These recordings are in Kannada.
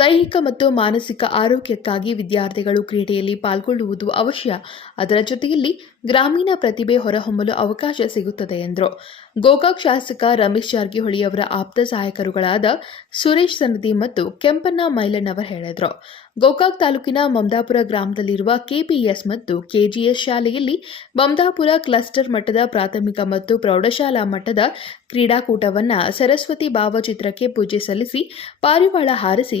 ದೈಹಿಕ ಮತ್ತು ಮಾನಸಿಕ ಆರೋಗ್ಯಕ್ಕಾಗಿ ವಿದ್ಯಾರ್ಥಿಗಳು ಕ್ರೀಡೆಯಲ್ಲಿ ಪಾಲ್ಗೊಳ್ಳುವುದು ಅವಶ್ಯ. ಅದರ ಜೊತೆಯಲ್ಲಿ ಗ್ರಾಮೀಣ ಪ್ರತಿಭೆ ಹೊರಹೊಮ್ಮಲು ಅವಕಾಶ ಸಿಗುತ್ತದೆ ಎಂದರು. ಗೋಕಾಕ್ ಶಾಸಕ ರಮೇಶ್ ಜಾರಕಿಹೊಳಿ ಅವರ ಆಪ್ತ ಸಹಾಯಕರುಗಳಾದ ಸುರೇಶ್ ಸನದಿ ಮತ್ತು ಕೆಂಪಣ್ಣ ಮೈಲಣ್ಣವರ್ ಹೇಳಿದರು. ಗೋಕಾಕ್ ತಾಲೂಕಿನ ಮಮದಾಪುರ ಗ್ರಾಮದಲ್ಲಿರುವ ಕೆಪಿಎಸ್ ಮತ್ತು ಕೆಜಿಎಸ್ ಶಾಲೆಯಲ್ಲಿ ಮಮದಾಪುರ ಕ್ಲಸ್ಟರ್ ಮಟ್ಟದ ಪ್ರಾಥಮಿಕ ಮತ್ತು ಪ್ರೌಢಶಾಲಾ ಮಟ್ಟದ ಕ್ರೀಡಾಕೂಟವನ್ನು ಸರಸ್ವತಿ ಭಾವಚಿತ್ರಕ್ಕೆ ಪೂಜೆ ಸಲ್ಲಿಸಿ ಪಾರಿವಾಳ ಹಾರಿಸಿ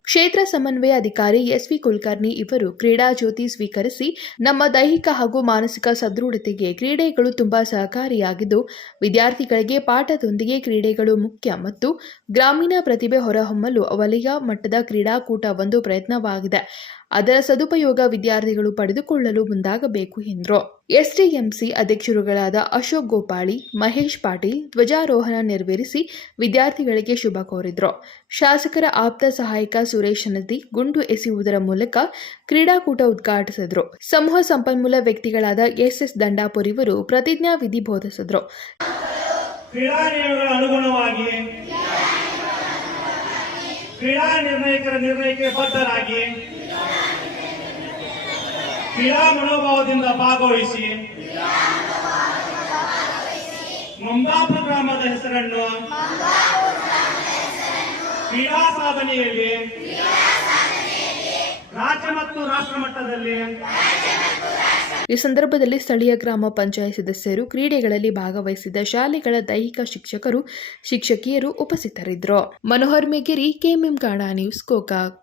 ಕ್ಷೇತ್ರ ಸಮನ್ವಯ ಅಧಿಕಾರಿ ಎಸ್ವಿ ಕುಲಕರ್ಣಿ ಇವರು ಕ್ರೀಡಾ ಜ್ಯೋತಿ ಸ್ವೀಕರಿಸಿ ನಮ್ಮ ದೈಹಿಕ ಹಾಗೂ ಮಾನಸಿಕ ಸದೃಢತೆಗೆ ಕ್ರೀಡೆಗಳು ತುಂಬಾ ಸಹಕಾರಿಯಾಗಿದ್ದು, ವಿದ್ಯಾರ್ಥಿಗಳಿಗೆ ಪಾಠದೊಂದಿಗೆ ಕ್ರೀಡೆಗಳು ಮುಖ್ಯ ಮತ್ತು ಗ್ರಾಮೀಣ ಪ್ರತಿಭೆ ಹೊರಹೊಮ್ಮಲು ವಲಯ ಮಟ್ಟದ ಕ್ರೀಡಾಕೂಟ ಒಂದು ಪ್ರಯತ್ನವಾಗಿದೆ. ಅದರ ಸದುಪಯೋಗ ವಿದ್ಯಾರ್ಥಿಗಳು ಪಡೆದುಕೊಳ್ಳಲು ಮುಂದಾಗಬೇಕು ಎಂದರು. ಎಸ್ಡಿಎಂಸಿ ಅಧ್ಯಕ್ಷರುಗಳಾದ ಅಶೋಕ್ ಗೋಪಾಳಿ, ಮಹೇಶ್ ಪಾಟೀಲ್ ಧ್ವಜಾರೋಹಣ ನೆರವೇರಿಸಿ ವಿದ್ಯಾರ್ಥಿಗಳಿಗೆ ಶುಭ ಕೋರಿದರು. ಶಾಸಕರ ಆಪ್ತ ಸಹಾಯಕ ಸುರೇಶ್ ನದಿ ಗುಂಡು ಎಸೆಯುವುದರ ಮೂಲಕ ಕ್ರೀಡಾಕೂಟ ಉದ್ಘಾಟಿಸಿದರು. ಸಮೂಹ ಸಂಪನ್ಮೂಲ ವ್ಯಕ್ತಿಗಳಾದ ಎಸ್ ದಂಡಾಪುರ್ ಇವರು ಪ್ರತಿಜ್ಞಾ ವಿಧಿ ಬೋಧಿಸಿದರು. ಕ್ರೀಡಾ ನಿಯಮಗಳ ಅನುಗುಣವಾಗಿ ಕ್ರೀಡಾ ನಿರ್ಣಾಯಕರ ನಿರ್ಣಯಕ್ಕೆ ಬದ್ಧರಾಗಿ ಕ್ರೀಡಾ ಮನೋಭಾವದಿಂದ ಭಾಗವಹಿಸಿ ಮಮದಾಪುರ ಗ್ರಾಮದ ಹೆಸರನ್ನು ಕ್ರೀಡಾ ಸಾಧನೆಯಲ್ಲಿ ರಾಜ್ಯ ಮತ್ತು ರಾಷ್ಟ್ರ ಮಟ್ಟದಲ್ಲಿ ಈ ಸಂದರ್ಭದಲ್ಲಿ ಸ್ಥಳೀಯ ಗ್ರಾಮ ಪಂಚಾಯತ್ ಸದಸ್ಯರು ಕ್ರೀಡೆಗಳಲ್ಲಿ ಭಾಗವಹಿಸಿದ ಶಾಲೆಗಳ ದೈಹಿಕ ಶಿಕ್ಷಕರು, ಶಿಕ್ಷಕಿಯರು ಉಪಸ್ಥಿತರಿದ್ದರು. Manohar Megiri, K M M ಕಾಡಾ ನ್ಯೂಸ್, ಗೋಕಾಕ್.